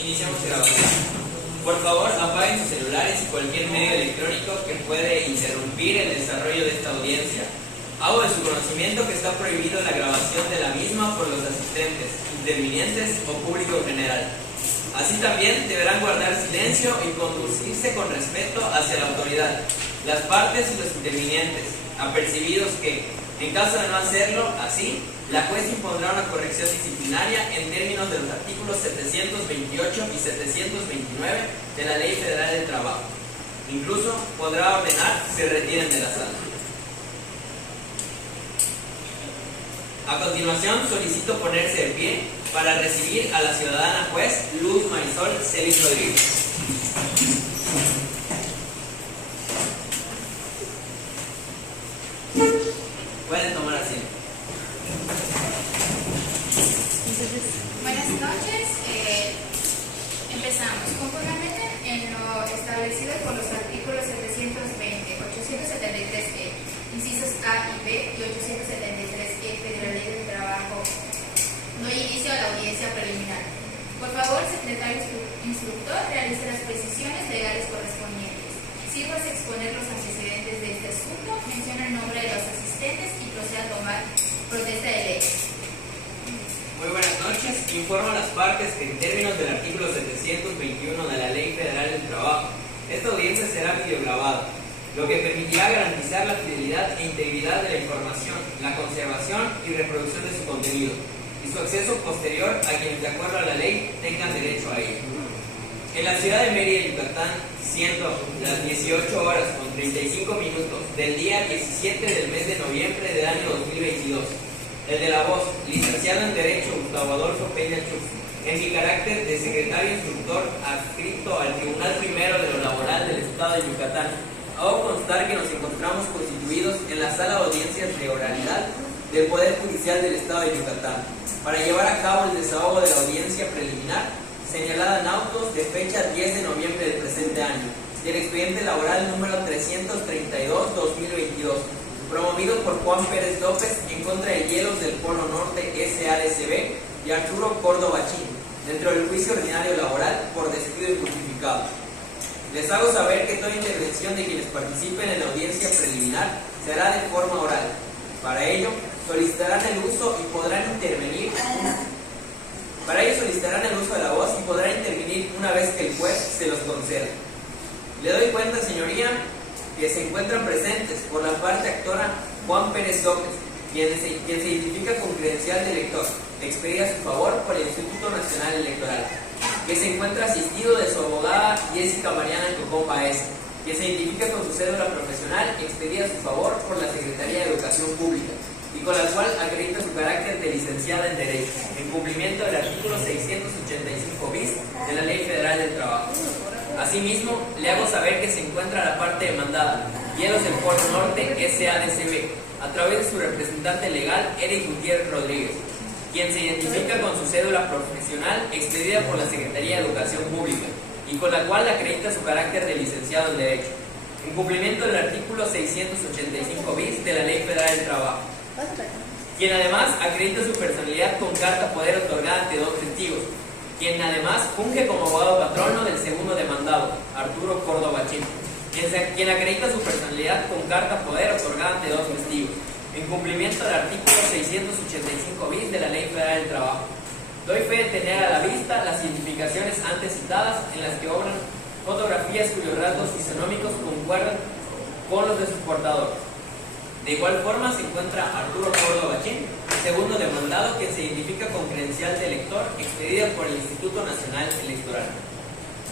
Iniciamos grabación. Por favor, apaguen sus celulares y cualquier medio electrónico que puede interrumpir el desarrollo de esta audiencia. Hago de su conocimiento que está prohibido la grabación de la misma por los asistentes, intervinientes o público en general. Así también deberán guardar silencio y conducirse con respeto hacia la autoridad, las partes y los intervinientes, apercibidos que, en caso de no hacerlo así, la juez impondrá una corrección disciplinaria en términos de los artículos 728 y 729 de la Ley Federal del Trabajo. Incluso podrá ordenar que se retiren de la sala. A continuación, solicito ponerse de pie para recibir a la ciudadana juez Luz Marisol Celis Rodríguez. Pueden tomar asiento. Buenas noches. Empezamos. Conformemente en lo establecido por los artículos 720, 873E, incisos A y B y 873F de la Ley del Trabajo, doy inicio a la audiencia preliminar. Por favor, secretario instructor, realice las precisiones legales correspondientes. Sírvase a exponer los antecedentes de este asunto, menciona el nombre de los asistentes y proceda a tomar protesta de ley. Muy buenas noches. Informo a las partes que en términos del artículo 721 de la Ley Federal del Trabajo, esta audiencia será videograbada, lo que permitirá garantizar la fidelidad e integridad de la información, la conservación y reproducción de su contenido, y su acceso posterior a quienes, de acuerdo a la ley, tengan derecho a ello. En la ciudad de Mérida, Yucatán, siendo las 18 horas con 35 minutos del día 17 del mes de noviembre del año 2022, el de la voz, licenciado en Derecho Gustavo Adolfo Peña Chux, en mi carácter de secretario instructor adscrito al Tribunal Primero de lo Laboral del Estado de Yucatán, hago constar que nos encontramos constituidos en la sala de audiencias de oralidad del Poder Judicial del Estado de Yucatán para llevar a cabo el desahogo de la audiencia preliminar señalada en autos de fecha 10 de noviembre del presente año del expediente laboral número 332-2022, promovido por Juan Pérez López en contra de Hielos del Polo Norte S.A.D.C.B. y Arturo Córdoba Chin, dentro del juicio ordinario laboral por despido injustificado. Les hago saber que toda intervención de quienes participen en la audiencia preliminar será de forma oral. Para ello, solicitarán el uso y podrán intervenir. Para ello solicitarán el uso de la voz y podrán intervenir una vez que el juez se los conceda. Le doy cuenta, señoría, que se encuentran presentes por la parte actora Juan Pérez López, quien se identifica con credencial de elector, expedida a su favor por el Instituto Nacional Electoral, que se encuentra asistido de su abogada Jessica Mariana Cocón Baez, que se identifica con su cédula profesional expedida a su favor por la Secretaría de Educación Pública, y con la cual acredita su carácter de licenciada en Derecho, en cumplimiento del artículo 685 bis de la Ley Federal del Trabajo. Asimismo, le hago saber que se encuentra la parte demandada, Hielos del Polo Norte S.A.D.C.B., a través de su representante legal, Eric Gutiérrez Rodríguez, quien se identifica con su cédula profesional expedida por la Secretaría de Educación Pública, y con la cual acredita su carácter de licenciado en Derecho, en cumplimiento del artículo 685 bis de la Ley Federal del Trabajo, quien además acredita su personalidad con carta poder otorgada ante dos testigos, quien además funge como abogado patrono del segundo demandado, Arturo Córdoba Chin, quien acredita su personalidad con carta poder otorgada ante dos testigos, en cumplimiento del artículo 685 bis de la Ley Federal del Trabajo. Doy fe de tener a la vista las identificaciones antes citadas, en las que obran fotografías cuyos rasgos fisonómicos concuerdan con los de sus portadores. De igual forma se encuentra Arturo Córdoba Chin, segundo demandado, que se identifica con credencial de elector expedida por el Instituto Nacional Electoral.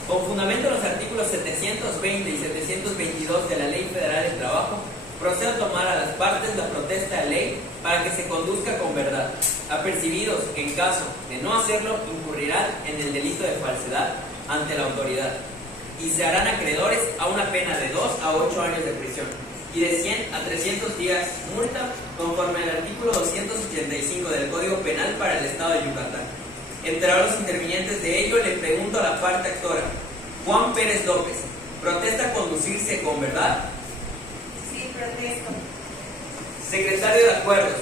Con fundamento en los artículos 720 y 722 de la Ley Federal del Trabajo, procedo a tomar a las partes la protesta de ley para que se conduzca con verdad, apercibidos que en caso de no hacerlo incurrirán en el delito de falsedad ante la autoridad y se harán acreedores a una pena de 2 a 8 años de prisión y de 100 a 300 días multa conforme al artículo 285 del Código Penal para el Estado de Yucatán. Entre los intervinientes de ello le pregunto a la parte actora, Juan Pérez López, ¿protesta conducirse con verdad? Sí, protesto. Secretario de Acuerdos,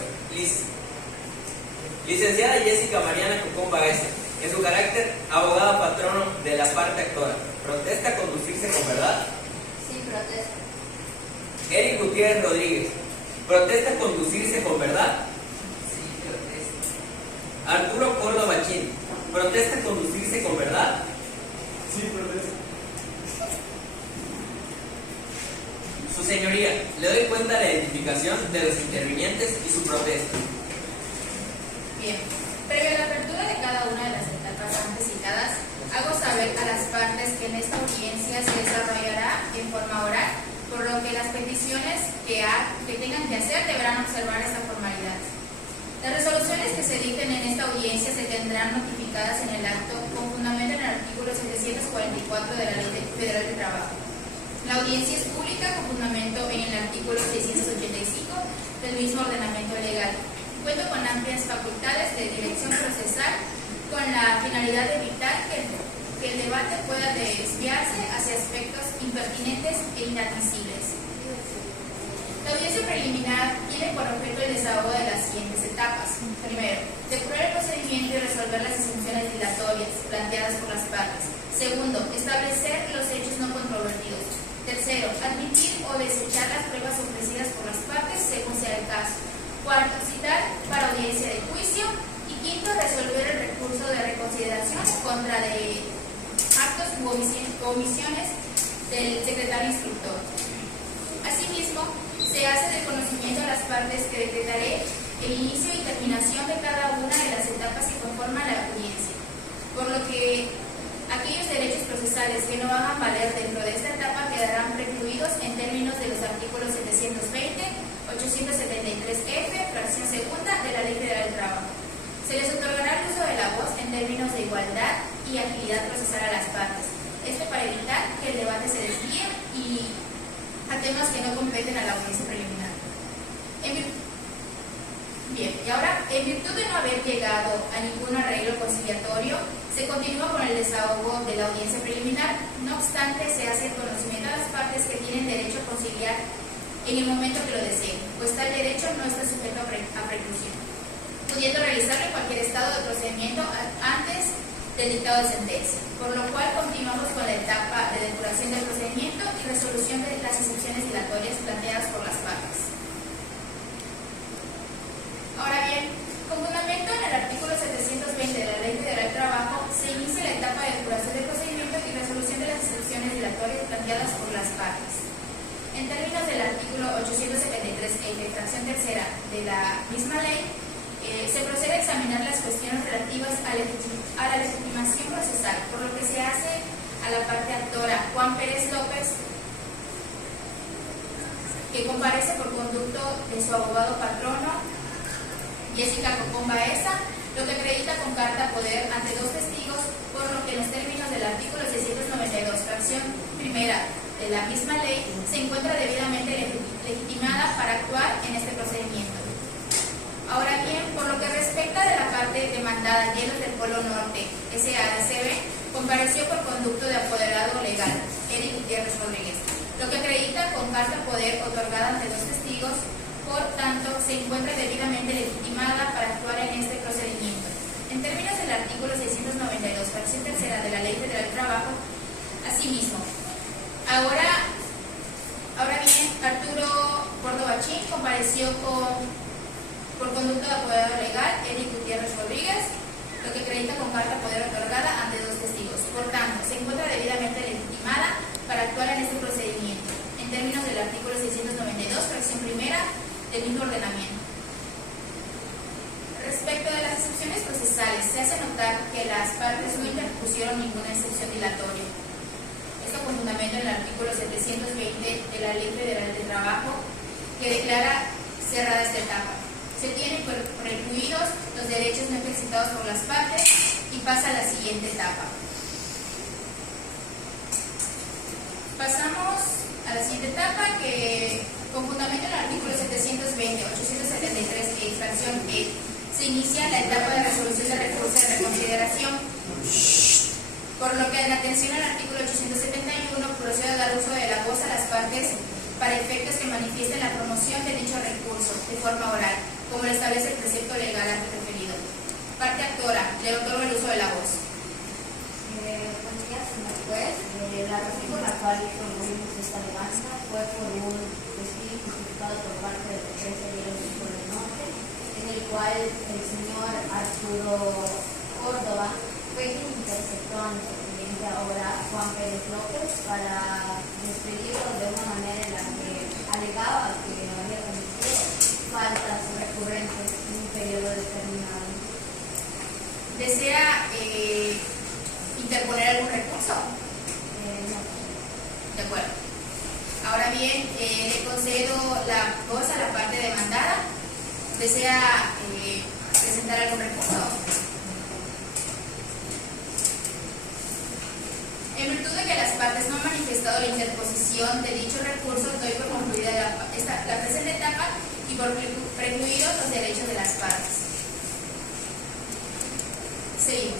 licenciada Jessica Mariana Cocón Baez, En su carácter, abogado patrono de la parte actora, ¿protesta conducirse con verdad? Sí, protesto. Eric Gutiérrez Rodríguez, ¿protesta conducirse con verdad? Sí, protesto. Arturo Córdoba Chin, ¿protesta conducirse con verdad? Sí, protesto. Su señoría, le doy cuenta de la identificación de los intervinientes y su protesta. Bien. Previo a la apertura de cada una de las etapas antes citadas, hago saber a las partes que en esta audiencia se desarrollará en forma oral, por lo que las peticiones que tengan que hacer deberán observar esta formalidad. Las resoluciones que se dicten en esta audiencia se tendrán notificadas en el acto con fundamento en el artículo 744 de la Ley Federal de Trabajo. La audiencia es pública con fundamento en el artículo 685 del mismo ordenamiento legal. Cuento con amplias facultades de dirección procesal con la finalidad de evitar que el debate pueda desviarse hacia aspectos impertinentes e inadmisibles. La audiencia preliminar tiene por objeto el desahogo de las siguientes etapas. Primero, depurar el procedimiento y resolver las exenciones dilatorias planteadas por las partes. Segundo, establecer los hechos no controvertidos. Tercero, admitir o desechar las pruebas ofrecidas por las partes según sea el caso. Cuarto, citar para audiencia de juicio. Y quinto, resolver el recurso de reconsideración en contra de actos u omisiones del secretario instructor. Asimismo, se hace de conocimiento a las partes que decretaré el inicio y terminación de cada una de las etapas que conforman la audiencia, por lo que aquellos derechos procesales que no hagan valer dentro de esta etapa quedarán precluidos en términos de los artículos 720, 873F, fracción segunda de la Ley Federal del Trabajo. Se les otorgará el uso de la voz en términos de igualdad y agilidad procesal a las partes. Esto para evitar que el debate se desvíe y a temas que no competen a la audiencia preliminar. Bien, y ahora, en virtud de no haber llegado a ningún arreglo conciliatorio, se continúa con el desahogo de la audiencia preliminar. No obstante, se hace conocimiento a las partes que tienen derecho a conciliar en el momento que lo deseen, pues tal derecho no está sujeto a preclusión, pudiendo realizarlo en cualquier estado de procedimiento antes del dictado de sentencia, por lo cual continuamos con la etapa de depuración del procedimiento y resolución de las excepciones dilatorias planteadas por las partes. Ahora bien, con fundamento en el artículo 720 de la Ley Federal del Trabajo, se inicia la etapa de depuración del procedimiento y resolución de las excepciones dilatorias planteadas por las partes. En términos del artículo 873, fracción tercera de la misma ley, se procede a examinar las cuestiones relativas a la legitimación procesal, por lo que se hace a la parte actora Juan Pérez López, que comparece por conducto de su abogado patrono, Jessica Cocón Baeza, lo que acredita con carta poder ante dos testigos, por lo que en los términos del artículo 692, fracción primera de la misma ley, se encuentra debidamente legitimada para actuar en este procedimiento. Ahora bien, por lo que respecta de la parte demandada Hielos del Polo Norte, SADCB, compareció por conducto de apoderado legal, Eric Gutiérrez Rodríguez, lo que acredita con carta poder otorgada ante dos testigos, por tanto, se encuentra debidamente legitimada para actuar en este procedimiento. En términos del artículo 692, fracción tercera de la Ley Federal del Trabajo, asimismo, ahora bien, Arturo Córdoba Chin compareció por conducto de apoderado legal, Eric Gutiérrez Rodríguez, lo que acredita con carta poder otorgada ante dos testigos. Por tanto, se encuentra debidamente legitimada para actuar en este procedimiento. En términos del artículo 692, fracción primera del mismo ordenamiento. Respecto de las excepciones procesales, se hace notar que las partes no interpusieron ninguna excepción dilatoria. Esto con fundamento en el artículo 720 de la Ley Federal del Trabajo, que declara cerrada esta etapa. Se tienen precluidos los derechos no ejercitados por las partes y pasa a la siguiente etapa. Pasamos a la siguiente etapa, que con fundamento en el artículo 720, 873, fracción E, se inicia la etapa de resolución de recurso de reconsideración, por lo que en atención al artículo 871 procede a dar uso de la voz a las partes para efectos que manifiesten la promoción de dicho recurso de forma oral, como lo establece el precepto legal antes referido. Parte actora, le otorgo el uso de de la voz. Buenos días, señor juez. La razón por la cual promovimos esta demanda fue por un despido injustificado por parte de la empresa de Hielos del Norte, en el cual el señor Arturo Córdoba fue quien interceptó a nuestro cliente ahora Juan Pérez López para despedirlo de una manera en la que alegaba que había cometido faltas recurrentes en un periodo determinado. ¿Desea interponer algún recurso? No. De acuerdo. Ahora bien, le concedo la voz a la parte demandada. ¿Desea presentar algún recurso? En virtud de que las partes no han manifestado la interposición de dicho recurso, doy por concluida la presente etapa y por precluidos los derechos de las partes. Seguimos.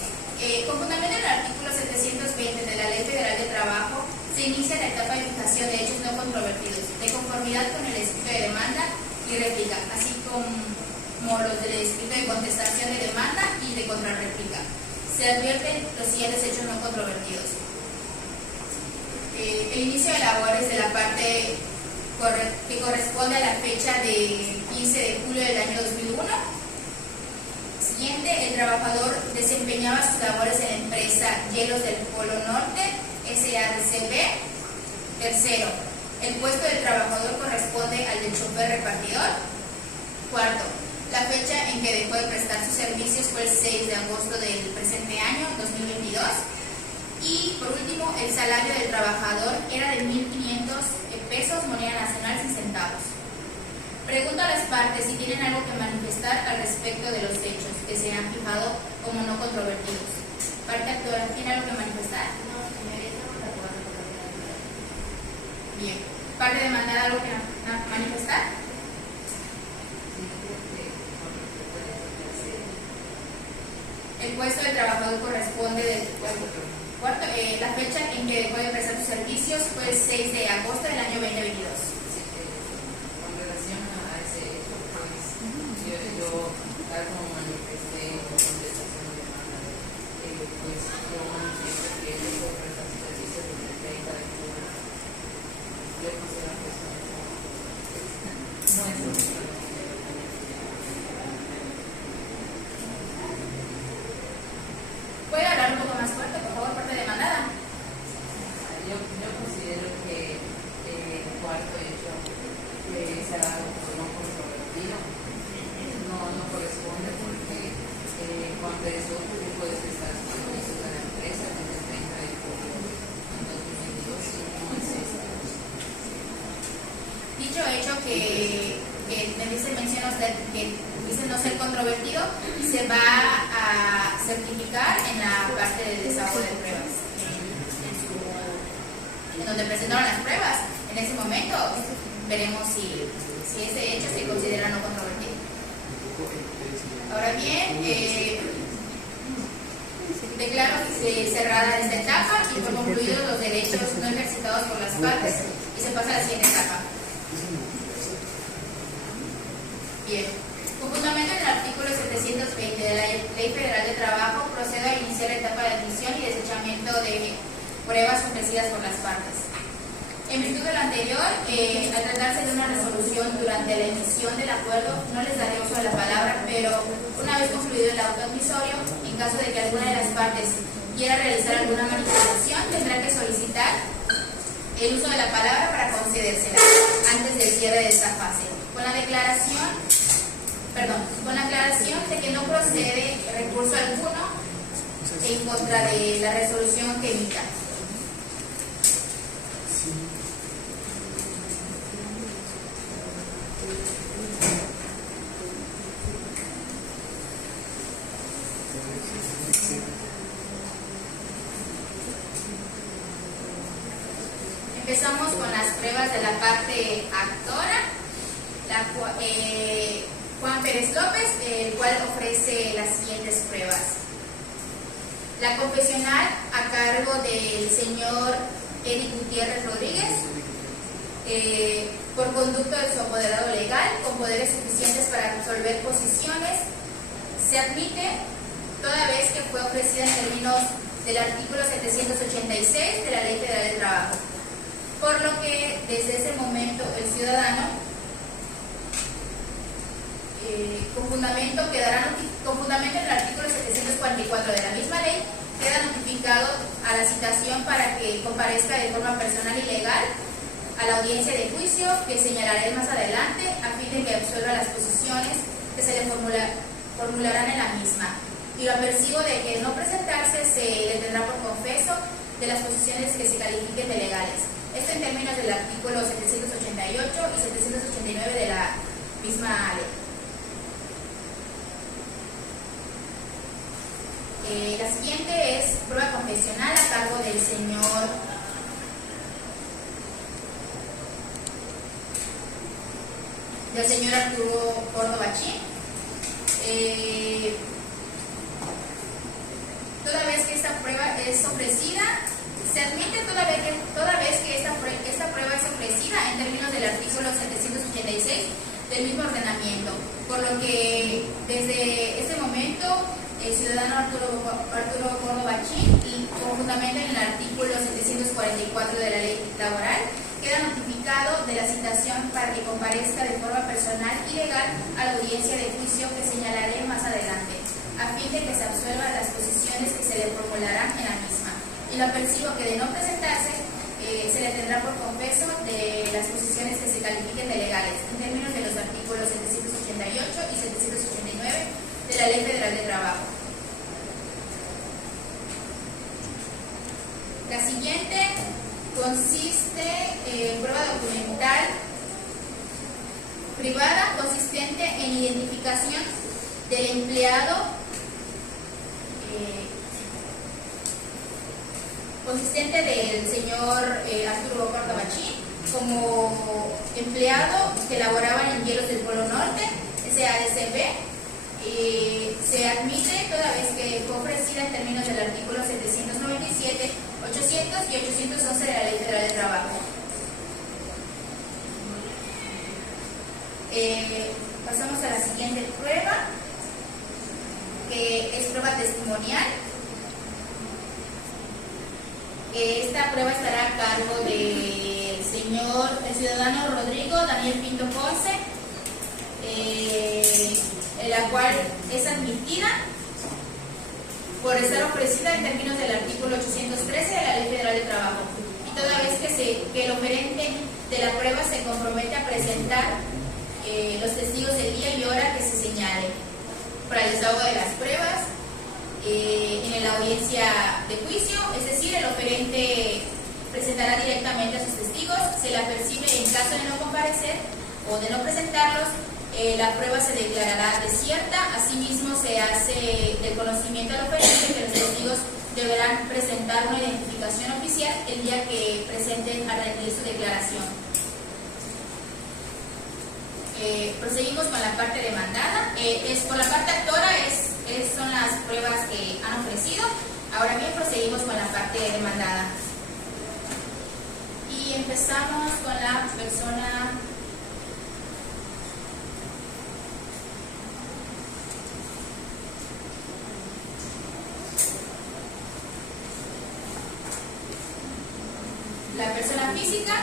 Con fundamento en el artículo 720 de la Ley Federal de Trabajo, se inicia la etapa de fijación de hechos no controvertidos, de conformidad con el escrito de demanda y réplica, así como los del escrito de contestación de demanda y de contrarréplica. Se advierten los siguientes hechos no controvertidos. El inicio de labores de la parte que corresponde a la fecha de 15 de julio del año 2001. Siguiente, el trabajador desempeñaba sus labores en la empresa Hielos del Polo Norte, SADCB. Tercero, el puesto del trabajador corresponde al del chofer repartidor. Cuarto, la fecha en que dejó de prestar sus servicios fue el 6 de agosto del presente año, 2022. Y por último, el salario del trabajador era de 1.500 pesos, moneda nacional, sin centavos. Pregunto a las partes si tienen algo que manifestar al respecto de los hechos que se han fijado como no controvertidos. Parte actora, ¿tiene algo que manifestar? No, señorita, no me acuerdo con la demanda. Bien. ¿Parte demandada algo que manifestar? El puesto del trabajador corresponde del cuarto. La fecha en que dejó de prestar sus servicios fue el 6 de agosto del año 2022. Yo, tal como manifesté en contestación de demanda, pues yo manifiesto que él dejó de prestar sus servicios desde el 30 de julio. Yo considero que eso no es justo. ¿Puede hablar un poco más fuerte, por favor, parte demandada? Yo considero que el cuarto hecho se ha dado por no controvertido. No corresponde porque Juan Pérez López dejó de prestar sus servicios a la empresa desde el 30 de julio del 2022 y no es esto. Dicho hecho que menciona usted que dice no ser controvertido, se va a certificar en la parte del desahogo de pruebas, en donde presentaron las pruebas. En ese momento veremos si ese hecho se considera no controvertido. Ahora bien, declaro cerrada esta etapa y por concluidos los derechos no ejercitados por las partes y se pasa a la siguiente etapa. Bien. Con fundamento en el artículo 720 de la Ley Federal de Trabajo, procedo a iniciar la etapa de admisión y desechamiento de pruebas ofrecidas por las partes. En virtud de lo anterior, al tratarse de una resolución durante la emisión del acuerdo, no les daré uso de la palabra, pero una vez concluido el auto admisorio, en caso de que alguna de las partes quiera realizar alguna manifestación, tendrá que solicitar el uso de la palabra para concedérsela antes del cierre de esta fase. Con la aclaración de que no procede recurso alguno en contra de la resolución que emita. Empezamos con las pruebas de la parte actora. Juan Pérez López, el cual ofrece las siguientes pruebas. La confesional a cargo del señor Eric Gutiérrez Rodríguez, por conducto de su apoderado legal, con poderes suficientes para resolver posiciones, se admite toda vez que fue ofrecida en términos del artículo 786 de la Ley Federal del Trabajo. Por lo que desde ese momento el ciudadano, con fundamento en el artículo 744 de la misma ley, queda notificado a la citación para que comparezca de forma personal y legal a la audiencia de juicio que señalaré más adelante, a fin de que absuelva las posiciones que se le formularán en la misma. Y lo apercibo de que no presentarse se le tendrá por confeso de las posiciones que se califiquen de legales. Esto en términos del artículo 788 y 789 de la misma ley. La siguiente es prueba confesional a cargo del señor Arturo Córdoba Chin. Toda vez que esta prueba es ofrecida, se admite toda vez que esta prueba es ofrecida en términos del artículo 786 del mismo ordenamiento, por lo que desde este momento el ciudadano Arturo Córdoba Chin, conjuntamente en el artículo 744 de la Ley Laboral, queda notificado de la citación para que comparezca de forma personal y legal a la audiencia de juicio que señalaré más adelante, a fin de que se absuelvan las posiciones que se le formularán en la misma. Y lo apercibo que de no presentarse se le tendrá por confeso de las posiciones que se califiquen de legales, en términos de los artículos 788 y 789 de la Ley Federal de Trabajo. La siguiente consiste en prueba documental privada consistente en identificación del empleado, consistente del señor Arturo Córdoba Chin como empleado que laboraba en Hielos del Polo Norte, SADCB. Se admite toda vez que fue ofrecida en términos del artículo 797, 800 y 811 de la Ley Federal de Trabajo. Pasamos a la siguiente prueba, que es prueba testimonial. Esta prueba estará a cargo del ciudadano Rodrigo Daniel Pinto Ponce, la cual es admitida por estar ofrecida en términos del artículo 813 de la Ley Federal de Trabajo, y toda vez que el oferente de la prueba se compromete a presentar los testigos del día y hora que se señale para el desahogo de las pruebas en la audiencia de juicio, es decir, el oferente presentará directamente a sus testigos, se le apercibe en caso de no comparecer o de no presentarlos, la prueba se declarará desierta. Asimismo, se hace del conocimiento al oferente que los testigos deberán presentar una identificación oficial el día que presenten a rendir su declaración. Proseguimos con la parte demandada. Por la parte actora son las pruebas que han ofrecido. Ahora bien, proseguimos con la parte demandada. Y empezamos con la persona física.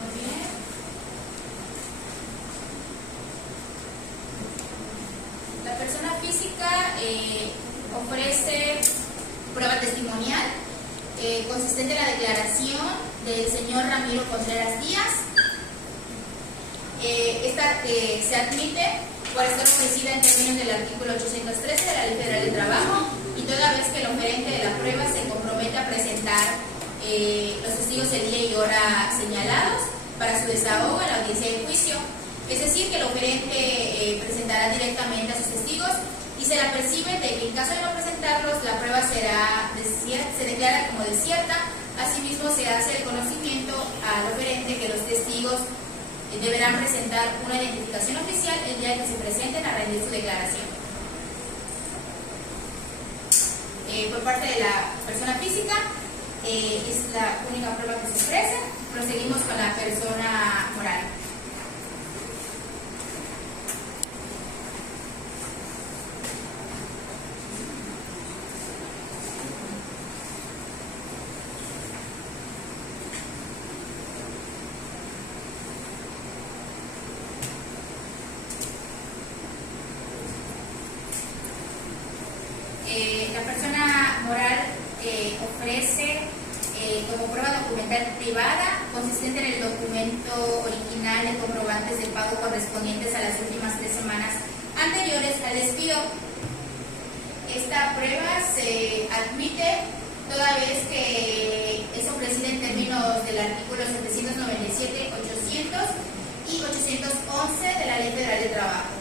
Muy bien. La persona física ofrece prueba testimonial consistente en la declaración del señor Ramiro Contreras Díaz. Esta se admite por estar ofrecida en términos del artículo 813 de la Ley Federal de Trabajo, y toda vez que el oferente de la prueba se compromete a presentar los testigos el día y hora señalados para su desahogo en la audiencia de juicio. Es decir, que el oferente presentará directamente a sus testigos y se le apercibe de que en caso de no presentarlos, la prueba se declara como desierta. Asimismo, se hace el conocimiento al oferente que los testigos deberán presentar una identificación oficial el día que se presenten a rendir su declaración. Por parte de la persona física, es la única prueba que se ofrece. Proseguimos con la persona moral. ofrece como prueba documental privada, consistente en el documento original de comprobantes de pago correspondientes a las últimas 3 semanas anteriores al despido. Esta prueba se admite toda vez que es ofrecida en términos del artículo 797, 800 y 811 de la Ley Federal de Trabajo.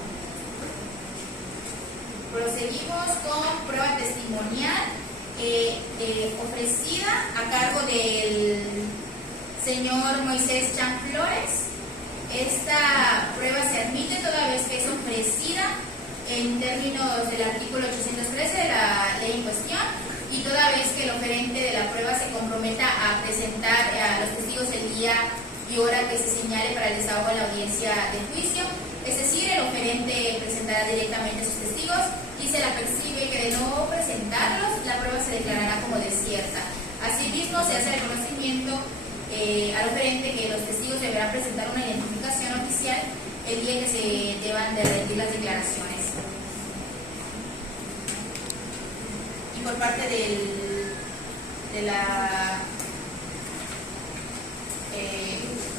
Proseguimos con prueba testimonial ofrecida a cargo del señor Moisés Chan Flores. Esta prueba se admite toda vez que es ofrecida en términos del artículo 813 de la ley en cuestión y toda vez que el oferente de la prueba se comprometa a presentar a los testigos el día y hora que se señale para el desahogo en la audiencia del juicio. Es decir, el oferente presentará directamente a sus testigos y se la percibe que de no presentarlos, la prueba se declarará como desierta. Asimismo, se hace el reconocimiento al oferente que los testigos deberán presentar una identificación oficial el día que se deban de rendir las declaraciones. Y por parte de la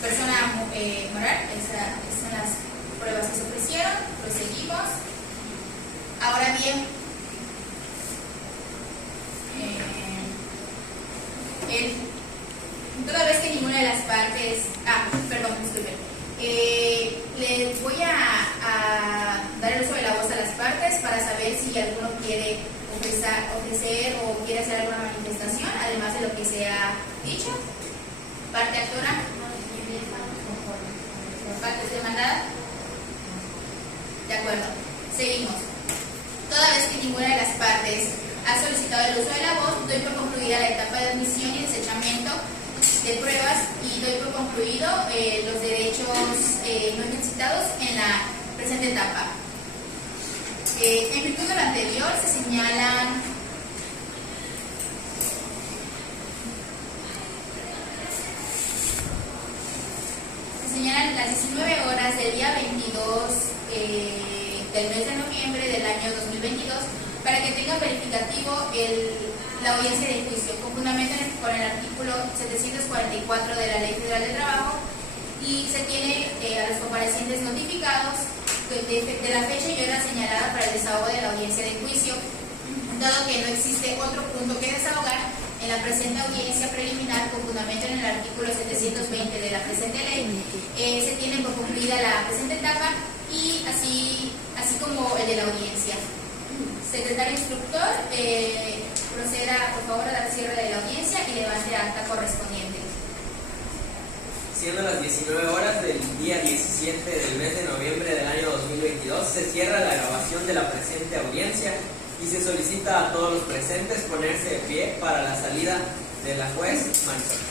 persona moral, esas son las pruebas que se ofrecieron. Proseguimos. Ahora bien, toda vez que ninguna de las partes, les voy a dar el uso de la voz a las partes para saber si alguno quiere ofrecer o quiere hacer alguna manifestación, además de lo que se ha dicho. Parte actora. Parte demandada. De acuerdo. Seguimos. Toda vez que ninguna de las partes ha solicitado el uso de la voz, doy por concluida la etapa de admisión y desechamiento de pruebas y doy por concluido los derechos no ejercitados en la presente etapa. En virtud de lo anterior se señalan las 19 horas del día 22 del mes de noviembre del año 2022 para que tenga verificativo la audiencia de juicio, con fundamento con el artículo 744 de la Ley Federal de Trabajo, y se tiene a los comparecientes notificados de la fecha y hora señalada para el desahogo de la audiencia de juicio, dado que no existe otro punto que desahogar en la presente audiencia preliminar con fundamento en el artículo 720 de la presente ley. Se tiene por concluida la presente etapa y así como el de la audiencia. Secretario instructor, proceda por favor a dar cierre de la audiencia y levante acta correspondiente. Siendo las 19 horas del día 17 del mes de noviembre del año 2022, se cierra la grabación de la presente audiencia y se solicita a todos los presentes ponerse de pie para la salida de la juez Marisol.